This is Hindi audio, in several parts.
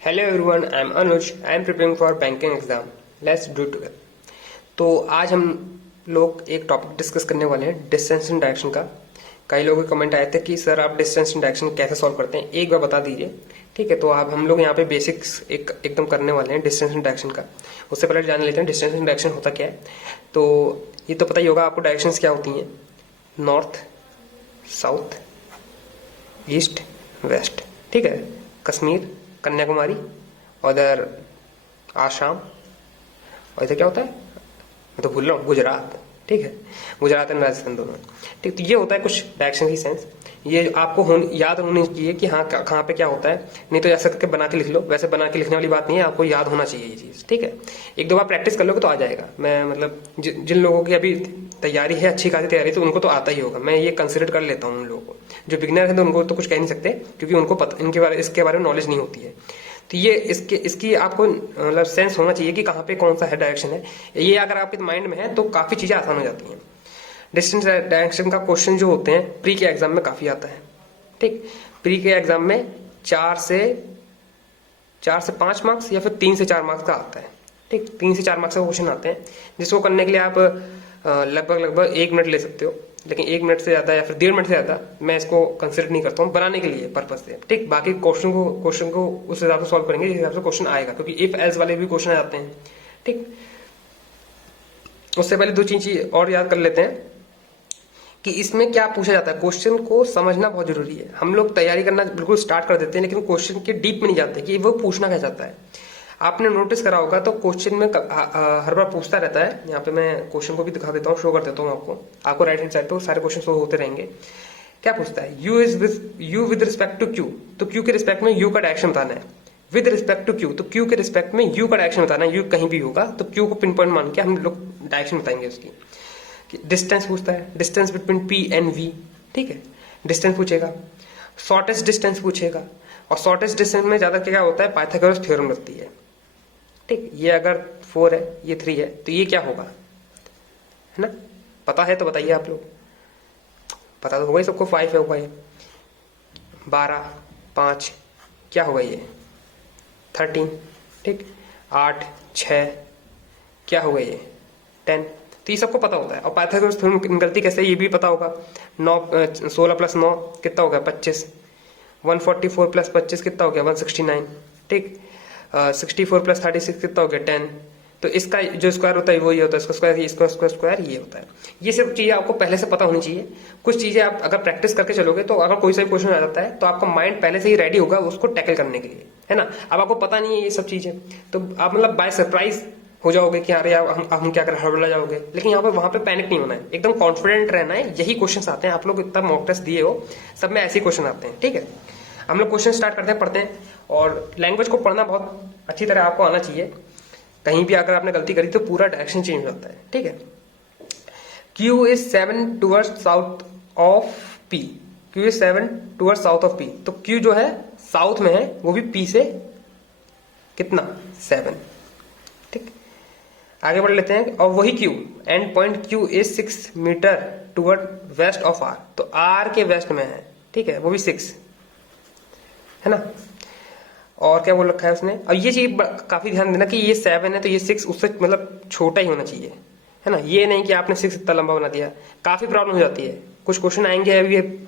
Hello everyone, I am Anuj. I am preparing for banking exam. Let's do together. तो आज हम लोग एक टॉपिक डिस्कस करने वाले हैं, डिस्टेंस एंड डायरेक्शन का। कई लोगों के कमेंट आए थे कि सर आप डिस्टेंस एंड डायरेक्शन कैसे सॉल्व करते हैं, एक बार बता दीजिए। ठीक है, तो आप हम लोग यहाँ पे बेसिक्स एकदम करने वाले हैं डिस्टेंस एंड डायरेक्शन का। उससे पहले जान लेते हैं डिस्टेंस एंड डायरेक्शन होता क्या है। तो ये तो पता ही होगा आपको डायरेक्शंस क्या होती हैं, नॉर्थ, साउथ, ईस्ट, वेस्ट। ठीक है, कश्मीर, कन्याकुमारी, और इधर आसाम, और इधर क्या होता है, मैं तो भूल रहा हूँ, गुजरात। ठीक है, गुजरात एंड राजस्थान दोनों। ठीक, तो ये होता है कुछ डायरेक्शन की सेंस। ये आपको याद होनी चाहिए कि हाँ कहाँ पे क्या होता है। नहीं तो ऐसा करके बना के लिख लो, वैसे बना के लिखने वाली बात नहीं है, आपको याद होना चाहिए ये चीज़। ठीक है, एक दो बार प्रैक्टिस कर लोगे तो आ जाएगा। मैं मतलब जिन लोगों की अभी तैयारी है, अच्छी खासी तैयारी, तो उनको तो आता ही होगा। मैं ये कंसिडर कर लेता हूँ उन लोगों को। जो बिगिनर है तो उनको तो कुछ कह नहीं सकते, क्योंकि उनको इसके बारे में नॉलेज नहीं होती है। तो ये इसकी आपको मतलब सेंस होना चाहिए कि कहाँ पे कौन सा है डायरेक्शन है। ये अगर आपके माइंड में है तो काफ़ी चीज़ें आसान हो जाती हैं। डिस्टेंस डायरेक्शन का क्वेश्चन जो होते हैं प्री के एग्जाम में काफ़ी आता है। ठीक, प्री के एग्जाम में 4 से 5 मार्क्स या फिर 3 से 4 मार्क्स का आता है। ठीक, 3 से 4 मार्क्स का क्वेश्चन आते हैं, जिसको करने के लिए आप लगभग 1 मिनट ले सकते हो। लेकिन 1 मिनट से ज़्यादा या फिर 1.5 मिनट से ज़्यादा मैं इसको कंसिडर नहीं करता हूँ बनाने के लिए पर्पज से। ठीक, बाकी क्वेश्चन को उस हिसाब से सॉल्व करेंगे जिस हिसाब से क्वेश्चन आएगा, क्योंकि इफ एल्स वाले भी क्वेश्चन आ जाते हैं। ठीक, उससे पहले 2 चीज और याद कर लेते हैं कि इसमें क्या पूछा जाता है। क्वेश्चन को समझना बहुत जरूरी है। हम लोग तैयारी करना बिल्कुल स्टार्ट कर देते हैं, लेकिन क्वेश्चन के डीप में नहीं जाते कि वो पूछना क्या चाहता है। आपने नोटिस करा होगा तो क्वेश्चन में हर बार पूछता रहता है। यहाँ पे मैं क्वेश्चन को भी दिखा देता हूँ, शो कर देता हूँ आपको राइट हैंड साइड पे सारे क्वेश्चन शो होते रहेंगे। क्या पूछता है, U with respect to Q, तो क्यू के रिस्पेक्ट में यू का डायरेक्शन बताना है। विद रिस्पेक्ट टू क्यू, तो क्यू के रिस्पेक्ट में यू का डायरेक्शन बताना है। यू कहीं भी होगा तो क्यू को पिन पॉइंट मान के हम लोग डायरेक्शन बताएंगे उसकी। डिस्टेंस पूछता है, distance between P and V. ठीक है, डिस्टेंस पूछेगा। शॉर्टेस्ट डिस्टेंस पूछेगा, और शॉर्टेस्ट डिस्टेंस में ज्यादा क्या होता है, पाइथागोरस थ्योरम लगती है। ठीक, ये अगर 4 है, ये 3 है, तो ये क्या होगा, है ना। पता है तो बताइए आप लोग। पता तो होगा ही सबको, 5 होगा ये, 12, 5 क्या होगा ये, 13। ठीक, 8, 6 क्या होगा ये, 10। तो ये सबको पता होता है। और पाइथागोरस थ्योरम निकलती कैसे, ये भी पता होगा। 16 + 9 कितना हो गया, 25। 144 + 25 कितना हो गया, 169। ठीक, 64 + 36 कितना हो गया, 10। तो इसका जो स्क्वायर होता है वो ये होता है, इसका स्क्वायर ये होता है। ये सब चीजें आपको पहले से पता होनी चाहिए। कुछ चीजें आप अगर प्रैक्टिस करके चलोगे तो अगर कोई सा भी क्वेश्चन आ जाता है तो आपका माइंड पहले से ही रेडी होगा उसको टैकल करने के लिए, है ना। अब आपको पता नहीं है ये सब चीजें, तो आप मतलब बाय सरप्राइज हो जाओगे कि अरे हम क्या कर, हड़बड़ा जाओगे। लेकिन यहाँ पे वहां पे पैनिक नहीं होना है, एकदम कॉन्फिडेंट रहना है। यही क्वेश्चन आते हैं, आप लोग इतना मॉक टेस्ट दिए हो, सब में ऐसे ही क्वेश्चन आते हैं। ठीक है, हम लोग क्वेश्चन स्टार्ट करते हैं, पढ़ते हैं। और लैंग्वेज को पढ़ना बहुत अच्छी तरह आपको आना चाहिए। कहीं भी अगर आपने गलती करी तो पूरा डायरेक्शन चेंज हो जाता है। ठीक है, Q is 7 towards south of P। Q is 7 towards south of P, तो Q जो है साउथ में है, वो भी P से कितना, 7। ठीक, आगे बढ़ लेते हैं। और वही Q, and point Q is 6 metre toward west of R, तो R के वेस्ट में है। ठीक है, वो भी 6 है ना। और क्या बोल रखा है उसने, और ये चीज काफी ध्यान देना कि ये 7 है तो ये 6 उससे मतलब छोटा ही होना चाहिए, है ना। ये नहीं कि आपने 6 इतना लंबा बना दिया, काफी प्रॉब्लम हो जाती है। कुछ क्वेश्चन आएंगे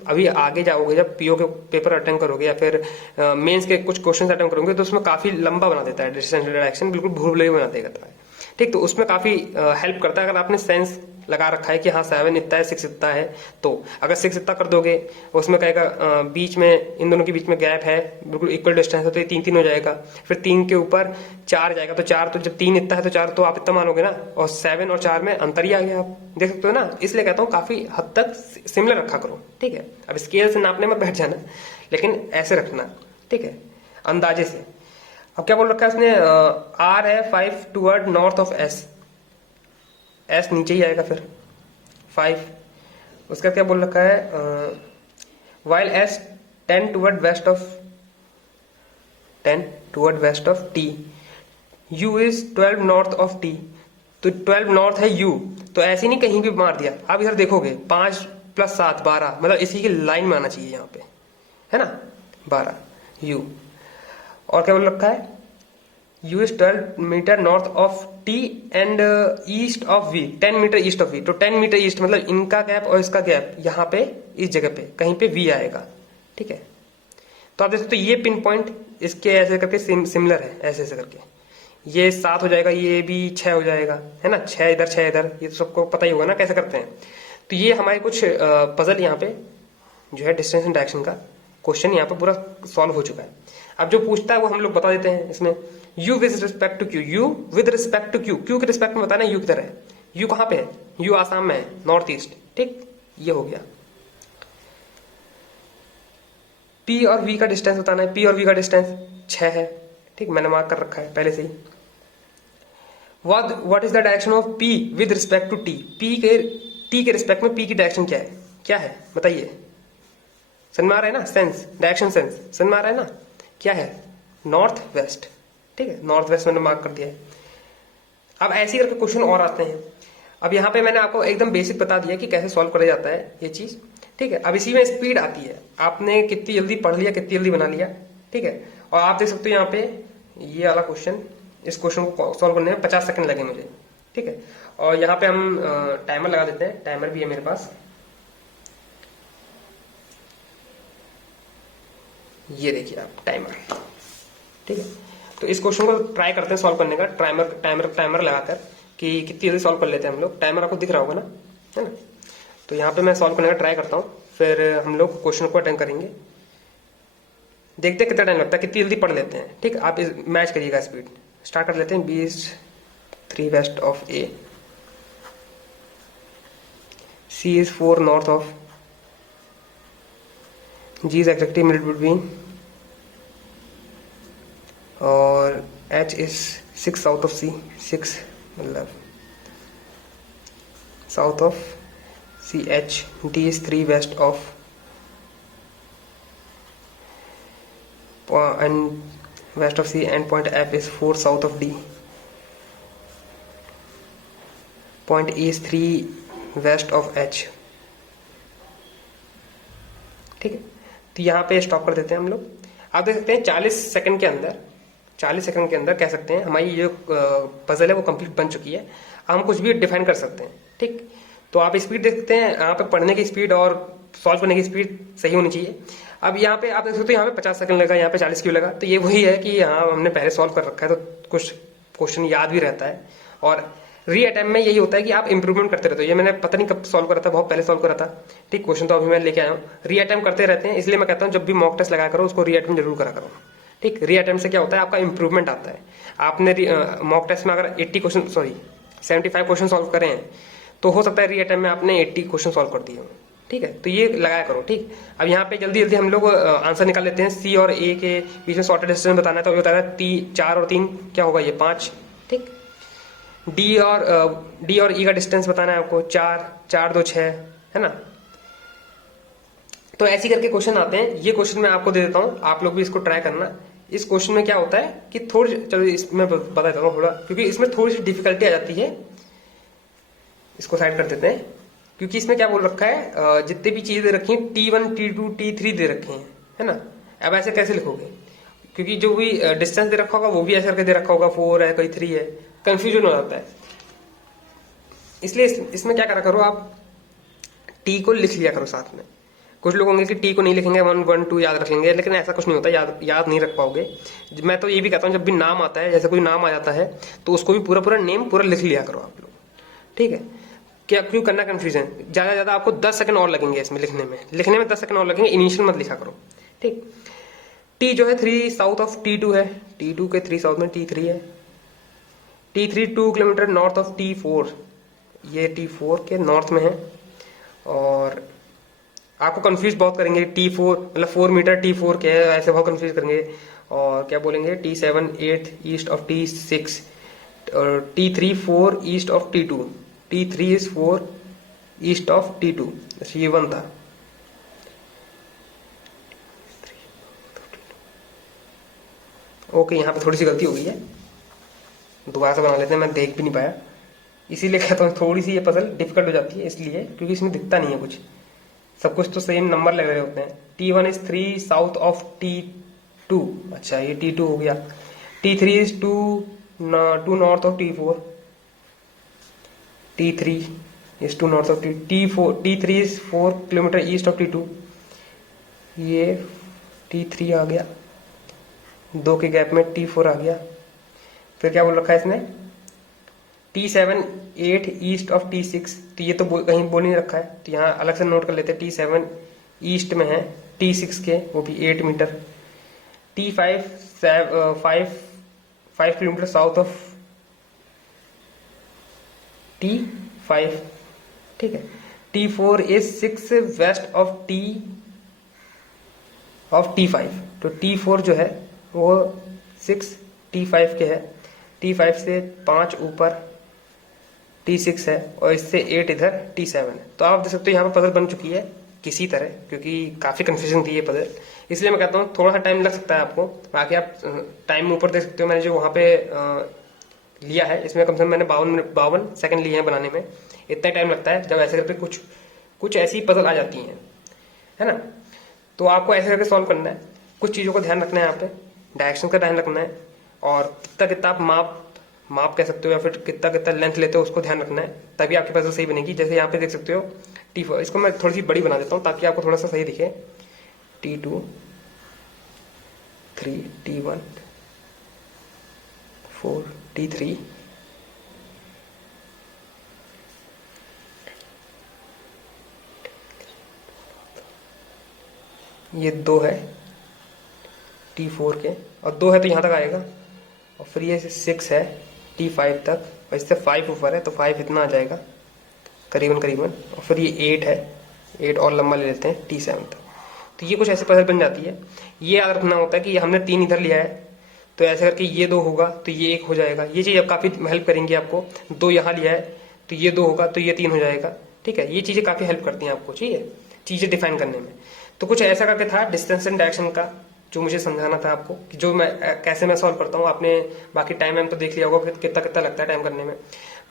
अभी आगे जाओगे, जब पीओ के पेपर अटेंड करोगे या फिर मेंस के कुछ क्वेश्चन अटेंड करोगे, तो उसमें काफी लंबा बना देता है डिस्टेंस डायरेक्शन, बिल्कुल भूल भुलैया बना देता है। ठीक, तो उसमें काफी हेल्प करता है अगर आपने सेंस लगा रखा है कि हाँ 7 इतना है, 6 इतना है। तो अगर 6 इतना कर दोगे, उसमें कहेगा बीच में, इन दोनों के बीच में गैप है, बिल्कुल इक्वल डिस्टेंस है, तो ये 3 हो जाएगा। फिर 3 के ऊपर 4 जाएगा, तो 4, तो जब 3 इतना है तो 4 तो आप इतना मानोगे ना। और 7 और 4 में अंतर ही आ गया, आप देख सकते हो ना। इसलिए कहता हूँ काफी हद तक सिमिलर रखा करो। ठीक है, अब स्केल से नापने में बैठ जाना, लेकिन ऐसे रखना। ठीक है, अंदाजे से। अब क्या बोल रखा है उसने, R है 5 टूवर्ड नॉर्थ ऑफ S नीचे ही आएगा फिर 5। उसका क्या बोल रखा है, while S 10 toward west of T, U is 12 north of T, तो 12 नॉर्थ है U, तो ऐसे नहीं कहीं भी मार दिया। आप इधर देखोगे 5 + 7 12, मतलब इसी की लाइन में आना चाहिए यहाँ पे, है ना, 12 U। और क्या बोल रखा है, U is 12 metre north of T and east of V, 10 metre east of V। तो 10 मीटर ईस्ट मतलब इनका गैप और इसका गैप यहाँ पे इस जगह पे कहीं पे V आएगा, ठीक है। तो आप देख सकते हो ये पिन पॉइंट इसके ऐसे करके सिमिलर है, ऐसे ऐसे करके ये 7 हो जाएगा, ये भी 6 हो जाएगा, है ना, 6 इधर 6 इधर, ये तो सबको पता ही होगा ना कैसे करते हैं। तो ये हमारे कुछ पजल यहाँ पे जो है डिस्टेंस एंड डायरेक्शन का क्वेश्चन यहाँ पे पूरा सॉल्व हो चुका है। अब जो पूछता है वो हम लोग बता देते हैं इसमें, u with respect to q, u with respect to q, q के रिस्पेक्ट में बताना u किधर है, u कहाँ पे है, u आसाम में है, नॉर्थ ईस्ट, ठीक, ये हो गया। p और v का डिस्टेंस बताना है, p और v का डिस्टेंस 6 है, ठीक, मैंने मार्क कर रखा है पहले से ही। What is the direction of p with respect to t, t के रिस्पेक्ट में p की डायरेक्शन क्या है बताइए, समझ में आ रहा है ना, सेंस, डायरेक्शन सेंस समझ में आ रहा है ना, क्या है, नॉर्थ वेस्ट, ठीक है, नॉर्थ वेस्ट मैंने मार्क कर दिया है। अब ऐसे ही करके क्वेश्चन और आते हैं। अब यहाँ पे मैंने आपको एकदम बेसिक बता दिया कि कैसे सॉल्व करा जाता है ये चीज, ठीक है। अब इसी में स्पीड आती है, आपने कितनी जल्दी पढ़ लिया, कितनी जल्दी बना लिया, ठीक है। और आप देख सकते हो यहाँ पे ये वाला क्वेश्चन, इस क्वेश्चन को सॉल्व करने में 50 सेकंड लगे मुझे, ठीक है। और यहाँ पे हम टाइमर लगा देते हैं, टाइमर भी है मेरे पास, ये देखिए आप टाइमर, ठीक है। तो इस क्वेश्चन को ट्राई करते हैं सॉल्व करने का, टाइमर लगाकर कि कितनी जल्दी सॉल्व कर लेते हैं हम लोग। टाइमर आपको दिख रहा होगा ना, है ना। तो यहाँ पे मैं सॉल्व करने का ट्राई करता हूँ, फिर हम लोग क्वेश्चन को अटेंड करेंगे, देखते हैं कितना टाइम लगता है, कितनी जल्दी पढ़ लेते हैं, ठीक। आप मैच करिएगा स्पीड, स्टार्ट कर लेते हैं। B is 3 west of A, C is 4 north of, G is exactly middle between, और H is 6 south of C, 6 मतलब south of CH, D is 3 west of, and west of C, and point F is 4 south of D, point E is 3 west of H, ठीक है। तो यहाँ पे स्टॉप कर देते हैं हम लोग। आप देख सकते हैं 40 सेकंड के अंदर कह सकते हैं हमारी जो पजल है वो कंप्लीट बन चुकी है। अब हम कुछ भी डिफाइन कर सकते हैं, ठीक। तो आप स्पीड देख सकते हैं, यहाँ पे पढ़ने की स्पीड और सॉल्व करने की स्पीड सही होनी चाहिए। अब यहाँ पे आप देख सकते हो यहाँ पे 50 सेकंड लगा, यहाँ पे 40 क्यों लगा, तो ये वही है कि यहाँ हमने पहले सॉल्व कर रखा है तो कुछ क्वेश्चन याद भी रहता है। और री अटेम्प्ट में यही होता है कि आप इंप्रूवमेंट करते रहते हो। ये मैंने पता नहीं कब सॉल्व करा था, बहुत पहले सॉल्व करा था, ठीक। क्वेश्चन तो अभी मैं लेके आया हूँ, री अटेम्प्ट करते रहते हैं, इसलिए मैं कहता हूँ जब भी मॉक टेस्ट लगा करो उसको री अटेम्प्ट जरूर करा करो, ठीक। री अटेम्प्ट से क्या होता है, आपका इंप्रूवमेंट आता है। आपने मॉक टेस्ट में अगर 75 क्वेश्चन सॉल्व करे हैं तो हो सकता है री अटेम्प्ट में आपने 80 क्वेश्चन सॉल्व कर दिए हो, ठीक है। तो ये लगाया करो, ठीक। अब यहाँ पे जल्दी जल्दी हम लोग आंसर निकाल लेते हैं। C और A के बीच में शॉर्टेस्ट डिस्टेंस बताना है, तो बताना है 4 और 3 क्या होगा, ये 5, ठीक। D और E का डिस्टेंस बताना है आपको, 4 2 6, है ना। तो ऐसे करके क्वेश्चन आते हैं। ये क्वेश्चन मैं आपको दे देता हूँ, आप लोग भी इसको ट्राई करना। इस क्वेश्चन में क्या होता है कि थोड़ी, चलो इसमें बता देता हूँ थोड़ा, क्योंकि इसमें थोड़ी सी डिफिकल्टी आ जाती है। इसको साइड कर देते हैं, क्योंकि इसमें क्या बोल रखा है, जितने भी चीजें दे रखी हैं T1 T2 T3 दे रखे हैं, है ना। अब ऐसे कैसे लिखोगे, क्योंकि जो भी डिस्टेंस दे रखा होगा वो भी ऐसे करके दे रखा होगा, 4 है कोई 3 है, कंफ्यूजन हो जाता है। इसलिए इसमें क्या करा करो, आप T को लिख लिया करो साथ में। कुछ लोग होंगे कि T को नहीं लिखेंगे, 1 1 2 याद रख लेंगे, लेकिन ऐसा कुछ नहीं होता, याद नहीं रख पाओगे। मैं तो ये भी कहता हूँ जब भी नाम आता है, जैसे कोई नाम आ जाता है तो उसको भी पूरा नेम पूरा लिख लिया करो आप लोग, ठीक है। क्या क्यों करना कंफ्यूजन, ज्यादा आपको 10 सेकंड और लगेंगे इसमें लिखने में 10 सेकंड और लगेंगे, इनिशियल मत लिखा करो, ठीक। T जो है 3 साउथ ऑफ T2 है, T2 के 3 साउथ में T3 है, T3 2 kilometre north of T4, ये T4 के नॉर्थ में है। और आपको कंफ्यूज बहुत करेंगे, T4 मतलब 4 मीटर T4 के है, ऐसे बहुत कंफ्यूज करेंगे। और क्या बोलेंगे, T7 8 ईस्ट ऑफ T6, और T3 4 east of T2, T3 is 4 east of T2, ये 1 था। ओके, यहाँ पे थोड़ी सी गलती हो गई है, दोबारा से बना लेते हैं, मैं देख भी नहीं पाया, इसीलिए कहता हूँ थोड़ी सी ये पजल डिफिकल्ट हो जाती है, इसलिए क्योंकि इसमें दिखता नहीं है कुछ, सब कुछ तो सेम नंबर लग रहे होते हैं। T1 is 3 south of T2 2, अच्छा ये T2 हो गया। T3 is two north of T4, T3 is two north of T4, T3 is 4 kilometre east of T2, ये T3 आ गया, 2 के गैप में T4 आ गया। फिर क्या बोल रखा है इसने, T7 8 ईस्ट ऑफ T6, तो ये तो कहीं बोल नहीं रखा है, तो यहाँ अलग से नोट कर लेते हैं। T7 ईस्ट में है T6 के, वो भी 8 metre. T5 5 kilometre south of T5, ठीक है। T4 is 6 waste of T5, तो T4 जो है वो 6 T5 के है, T5 से 5 ऊपर T6 है, और इससे 8 इधर T7 है। तो आप देख सकते हो यहाँ पर पजल बन चुकी है किसी तरह, क्योंकि काफी कंफ्यूजन थी ये पजल, इसलिए मैं कहता हूँ थोड़ा सा टाइम लग सकता है आपको। बाकी आप टाइम ऊपर देख सकते हो, मैंने जो वहां पे लिया है, इसमें कम से कम मैंने 52 सेकंड लिए हैं बनाने में। इतना टाइम लगता है जब ऐसे करके कुछ ऐसी पजल आ जाती है ना। तो आपको ऐसे करके सॉल्व करना है, कुछ चीजों का ध्यान रखना है यहाँ पे, डायरेक्शन का ध्यान रखना है, और कितना आप माप कह सकते हो, या फिर कितना लेंथ लेते हो उसको ध्यान रखना है, तभी आपकी पजल सही बनेगी। जैसे यहाँ पे देख सकते हो T4, इसको मैं थोड़ी सी बड़ी बना देता हूँ ताकि आपको थोड़ा सा सही दिखे। T2 3 T1 4 T3 ये 2 है T4 के, और 2 है तो यहाँ तक आएगा, और फिर ये 6 है T5 तक, और इससे 5 ऊपर है तो 5 इतना आ जाएगा करीबन, और फिर ये 8 है, 8 और लंबा ले लेते हैं T7 तक। तो ये कुछ ऐसे पजल बन जाती है। ये याद रखना होता है कि हमने 3 इधर लिया है, तो ऐसे करके ये 2 होगा तो ये 1 हो जाएगा। ये चीज़ अब काफ़ी हेल्प करेंगी आपको। 2 यहाँ लिया है तो ये 2 होगा तो ये 3 हो जाएगा, ठीक है। ये चीज़ें काफ़ी हेल्प करती हैं आपको, ठीक है, चीज़ें डिफाइन करने में। तो कुछ ऐसा करके था डिस्टेंस एंड डायरेक्शन का, जो मुझे समझाना था आपको कि जो मैं कैसे मैं सॉल्व करता हूँ। आपने बाकी टाइम तो देख लिया होगा कितना लगता है टाइम करने में।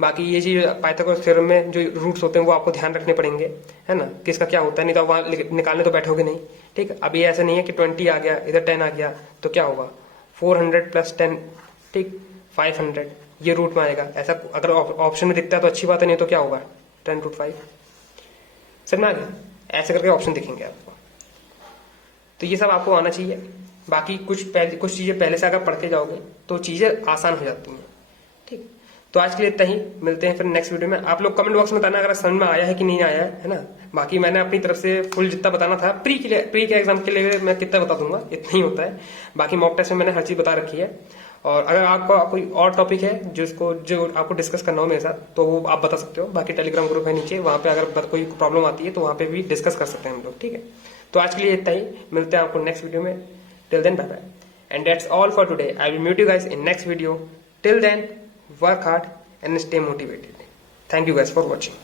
बाकी ये चीज पाइथागोरस थ्योरम में जो रूट्स होते हैं वो आपको ध्यान रखने पड़ेंगे, है ना, किसका क्या होता है, नहीं तो वहां निकालने तो बैठोगे नहीं, ठीक है। अब ये ऐसा नहीं है कि 20 आ गया इधर 10 आ गया तो क्या होगा, 400 + 10, ठीक, 500 ये रूट में आएगा। ऐसा अगर ऑप्शन में दिखता है तो अच्छी बात है, नहीं तो क्या होगा 10√5, समझ में आ गया। ऐसे करके ऑप्शन दिखेंगे आपको, तो ये सब आपको आना चाहिए। बाकी कुछ चीजें पहले से अगर पढ़ के जाओगे तो चीजें आसान हो जाती हैं, ठीक। तो आज के लिए इतना ही, मिलते हैं फिर नेक्स्ट वीडियो में। आप लोग कमेंट बॉक्स में बताना अगर समझ में आया है कि नहीं आया है ना। बाकी मैंने अपनी तरफ से फुल जितना बताना था प्री के एग्जाम के लिए मैं कितना बता दूंगा, इतना ही होता है। बाकी मॉक टेस्ट में मैंने हर चीज बता रखी है। और अगर आपका कोई और टॉपिक है जो आपको डिस्कस करना हो मेरे साथ, तो वो आप बता सकते हो। बाकी टेलीग्राम ग्रुप है नीचे, वहां पे अगर कोई प्रॉब्लम आती है तो वहां पे भी डिस्कस कर सकते हैं हम लोग, ठीक है। तो आज के लिए इतना ही, मिलते हैं आपको नेक्स्ट वीडियो में। Till then bye bye, and that's all for today. I will meet you guys in next video. Till then work hard and stay motivated. Thank you guys for watching.